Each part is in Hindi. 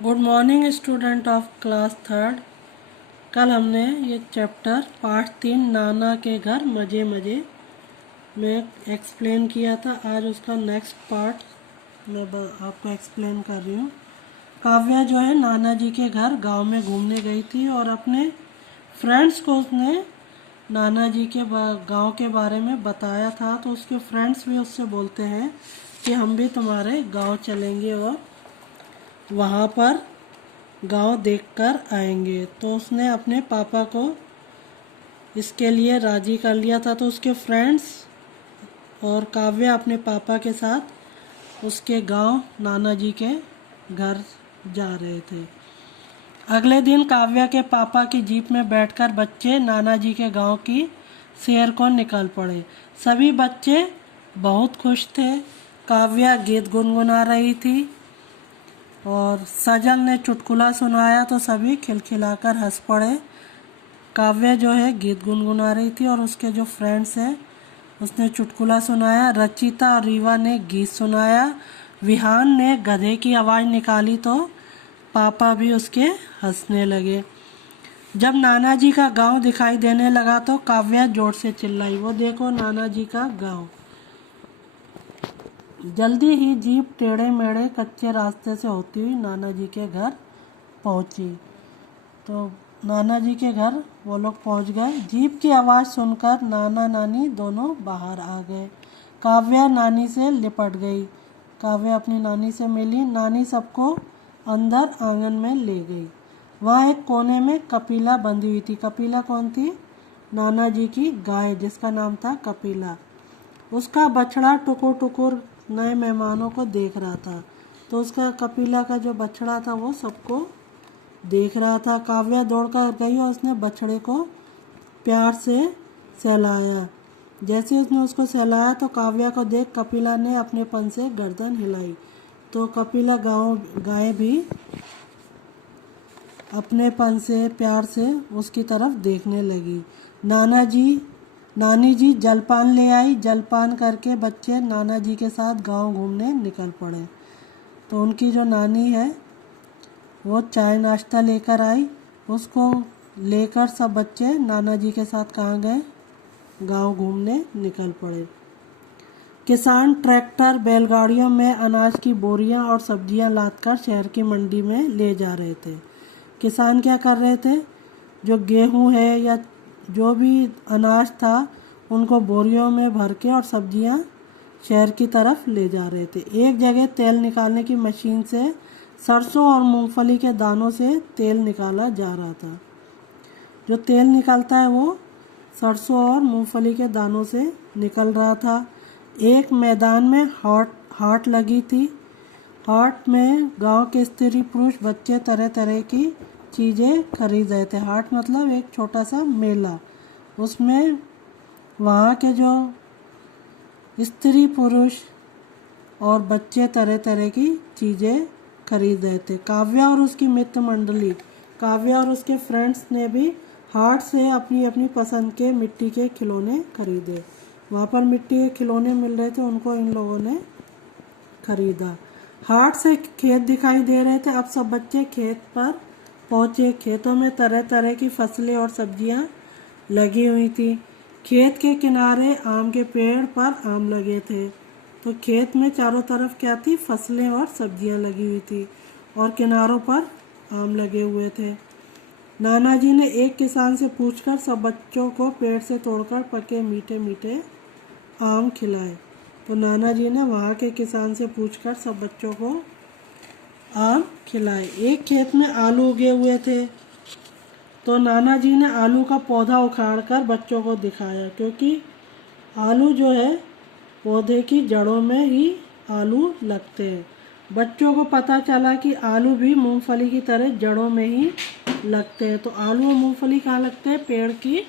Good morning student of class third. कल हमने ये चैप्टर पार्ट 3 नाना के घर मज़े मज़े में एक्सप्लेन किया था। आज उसका नेक्स्ट पार्ट मैं आपको एक्सप्लेन कर रही हूँ। काव्या जो है नाना जी के घर गांव में घूमने गई थी और अपने फ्रेंड्स को उसने नाना जी के गांव के बारे में बताया था। तो उसके फ्रेंड्स भी उससे बोलते हैं कि हम भी तुम्हारे गांव चलेंगे और वहाँ पर गांव देखकर आएंगे। तो उसने अपने पापा को इसके लिए राज़ी कर लिया था। तो उसके फ्रेंड्स और काव्या अपने पापा के साथ उसके गांव नाना जी के घर जा रहे थे। अगले दिन काव्या के पापा की जीप में बैठकर बच्चे नाना जी के गांव की सैर को निकल पड़े। सभी बच्चे बहुत खुश थे। काव्या गीत गुनगुना रही थी और सजल ने चुटकुला सुनाया तो सभी खिलखिलाकर हंस पड़े। काव्या जो है गीत गुनगुना रही थी और उसके जो फ्रेंड्स हैं उसने चुटकुला सुनाया। रचिता और रीवा ने गीत सुनाया। विहान ने गधे की आवाज़ निकाली तो पापा भी उसके हंसने लगे। जब नाना जी का गांव दिखाई देने लगा तो काव्या जोर से चिल्लाई, वो देखो नाना जी का गांव। जल्दी ही जीप टेढ़े मेढ़े कच्चे रास्ते से होती हुई नाना जी के घर पहुंची। तो नाना जी के घर वो लोग पहुंच गए। जीप की आवाज़ सुनकर नाना नानी दोनों बाहर आ गए। काव्या नानी से लिपट गई। काव्या अपनी नानी से मिली। नानी सबको अंदर आंगन में ले गई। वहाँ एक कोने में कपिला बंधी हुई थी। कपिला कौन थी? नाना जी की गाय, जिसका नाम था कपिला। उसका बछड़ा टुकुर टुकुर नए मेहमानों को देख रहा था। तो उसका कपिला का जो बछड़ा था वो सबको देख रहा था। काव्या दौड़कर गई और उसने बछड़े को प्यार से सहलाया। जैसे उसने उसको सहलाया तो काव्या को देख कपिला ने अपने पन से गर्दन हिलाई। तो कपिला गाय भी अपने पन से प्यार से उसकी तरफ देखने लगी। नानी जी जलपान ले आई। जलपान करके बच्चे नाना जी के साथ गांव घूमने निकल पड़े। तो उनकी जो नानी है वो चाय नाश्ता लेकर आई। उसको लेकर सब बच्चे नाना जी के साथ कहाँ गए? गांव घूमने निकल पड़े। किसान ट्रैक्टर बैलगाड़ियों में अनाज की बोरियां और सब्जियां लादकर शहर की मंडी में ले जा रहे थे। किसान क्या कर रहे थे? जो गेहूं है या जो भी अनाज था उनको बोरियों में भर के और सब्जियां शहर की तरफ ले जा रहे थे। एक जगह तेल निकालने की मशीन से सरसों और मूंगफली के दानों से तेल निकाला जा रहा था। जो तेल निकलता है वो सरसों और मूंगफली के दानों से निकल रहा था। एक मैदान में हाट लगी थी। हाट में गांव के स्त्री पुरुष बच्चे तरह तरह की चीज़ें खरीद रहे थे। हाट मतलब एक छोटा सा मेला। उसमें वहाँ के जो स्त्री पुरुष और बच्चे तरह तरह की चीज़ें खरीद रहे थे। काव्या और उसकी मित्र मंडली, काव्या और उसके फ्रेंड्स ने भी हाट से अपनी अपनी पसंद के मिट्टी के खिलौने खरीदे। वहाँ पर मिट्टी के खिलौने मिल रहे थे, उनको इन लोगों ने खरीदा। हाट से खेत दिखाई दे रहे थे। अब सब बच्चे खेत पर पहुँचे। खेतों में तरह तरह की फसलें और सब्जियाँ लगी हुई थी। खेत के किनारे आम के पेड़ पर आम लगे थे। तो खेत में चारों तरफ क्या थी? फसलें और सब्जियां लगी हुई थी और किनारों पर आम लगे हुए थे। नाना जी ने एक किसान से पूछकर सब बच्चों को पेड़ से तोड़कर पके मीठे मीठे आम खिलाए। तो नाना जी ने वहाँ के किसान से पूछकर सब बच्चों को आम खिलाए। एक खेत में आलू उगे हुए थे। तो नाना जी ने आलू का पौधा उखाड़कर बच्चों को दिखाया, क्योंकि आलू जो है पौधे की जड़ों में ही आलू लगते हैं। बच्चों को पता चला कि आलू भी मूंगफली की तरह जड़ों में ही लगते हैं। तो आलू और मूंगफली कहाँ लगते हैं? पेड़ की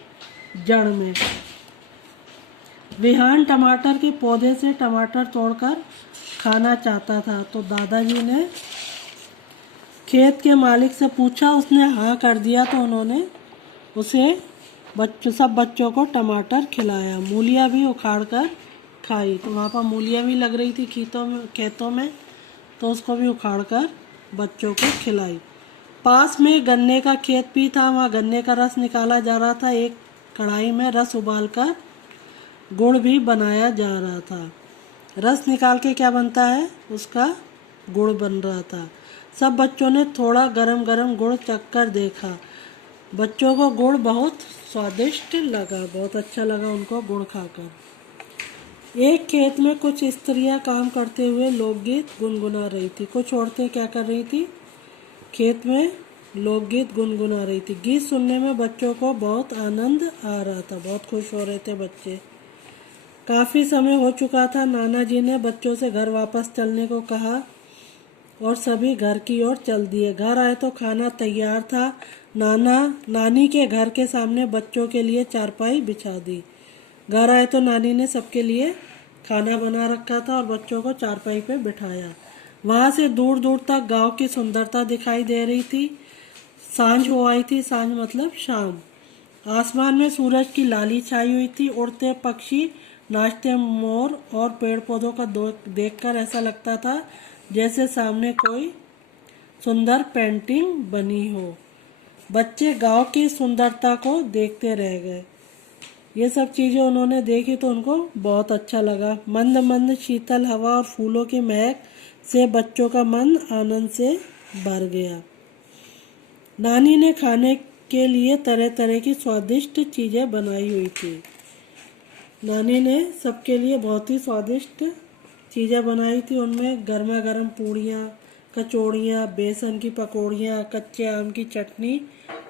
जड़ में। विहान टमाटर के पौधे से टमाटर तोड़कर खाना चाहता था। तो दादाजी ने खेत के मालिक से पूछा, उसने हाँ कर दिया। तो उन्होंने उसे सब बच्चों को टमाटर खिलाया। मूलियाँ भी उखाड़कर खाई। तो वहाँ पर मूलियाँ भी लग रही थी खेतों में, तो उसको भी उखाड़कर बच्चों को खिलाई। पास में गन्ने का खेत भी था, वहाँ गन्ने का रस निकाला जा रहा था। एक कढ़ाई में रस उबालकर गुड़ भी बनाया जा रहा था। रस निकाल के क्या बनता है, उसका गुड़ बन रहा था। सब बच्चों ने थोड़ा गरम गरम गुड़ चखकर देखा। बच्चों को गुड़ बहुत स्वादिष्ट लगा, बहुत अच्छा लगा उनको गुड़ खाकर। एक खेत में कुछ स्त्रियां काम करते हुए लोकगीत गुनगुना रही थी। कुछ औरतें क्या कर रही थी, खेत में लोकगीत गुनगुना रही थी। गीत सुनने में बच्चों को बहुत आनंद आ रहा था, बहुत खुश हो रहे थे बच्चे। काफ़ी समय हो चुका था। नाना जी ने बच्चों से घर वापस चलने को कहा और सभी घर की ओर चल दिए। घर आए तो खाना तैयार था। नानी के घर के सामने बच्चों के लिए चारपाई बिछा दी। घर आए तो नानी ने सबके लिए खाना बना रखा था और बच्चों को चारपाई पे बिठाया। वहाँ से दूर दूर तक गांव की सुंदरता दिखाई दे रही थी। सांझ हो आई थी, सांझ मतलब शाम। आसमान में सूरज की लाली छाई हुई थी। उड़ते पक्षी, नाचते मोर और पेड़ पौधों का देखकर ऐसा लगता था जैसे सामने कोई सुंदर पेंटिंग बनी हो। बच्चे गांव की सुंदरता को देखते रह गए। ये सब चीज़ें उन्होंने देखी तो उनको बहुत अच्छा लगा। मंद मंद शीतल हवा और फूलों की महक से बच्चों का मन आनंद से भर गया। नानी ने खाने के लिए तरह तरह की स्वादिष्ट चीज़ें बनाई हुई थी। नानी ने सबके लिए बहुत ही स्वादिष्ट चीज़ें बनाई थी। उनमें गर्मा गर्म पूड़ियाँ, कचौड़ियाँ, बेसन की पकौड़ियाँ, कच्चे आम की चटनी,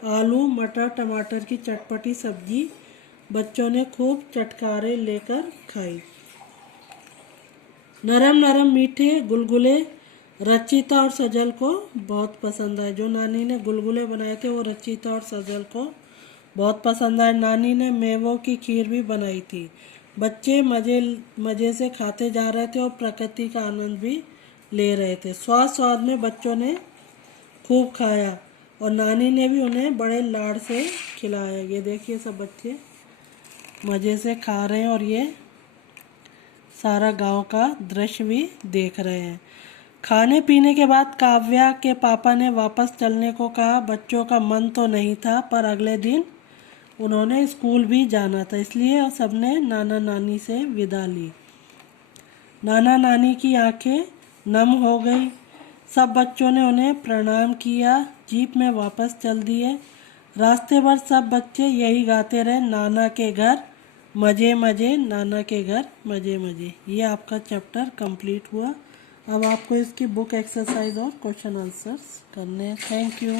आलू मटर टमाटर की चटपटी सब्जी बच्चों ने खूब चटकारे लेकर खाई। नरम नरम मीठे गुलगुले रचिता और सजल को बहुत पसंद आए। जो नानी ने गुलगुले बनाए थे वो रचिता और सजल को बहुत पसंद आए। नानी ने मेवों की खीर भी बनाई थी। बच्चे मज़े से खाते जा रहे थे और प्रकृति का आनंद भी ले रहे थे। स्वाद स्वाद में बच्चों ने खूब खाया और नानी ने भी उन्हें बड़े लाड से खिलाया। ये देखिए सब बच्चे मज़े से खा रहे हैं और ये सारा गांव का दृश्य भी देख रहे हैं। खाने पीने के बाद काव्या के पापा ने वापस चलने को कहा। बच्चों का मन तो नहीं था, पर अगले दिन उन्होंने स्कूल भी जाना था, इसलिए सबने नाना नानी से विदा ली। नाना नानी की आंखें नम हो गई। सब बच्चों ने उन्हें प्रणाम किया। जीप में वापस चल दिए। रास्ते भर सब बच्चे यही गाते रहे, नाना के घर मज़े मज़े, नाना के घर मज़े मज़े। ये आपका चैप्टर कंप्लीट हुआ। अब आपको इसकी बुक एक्सरसाइज और क्वेश्चन आंसर्स करने हैं। Thank you.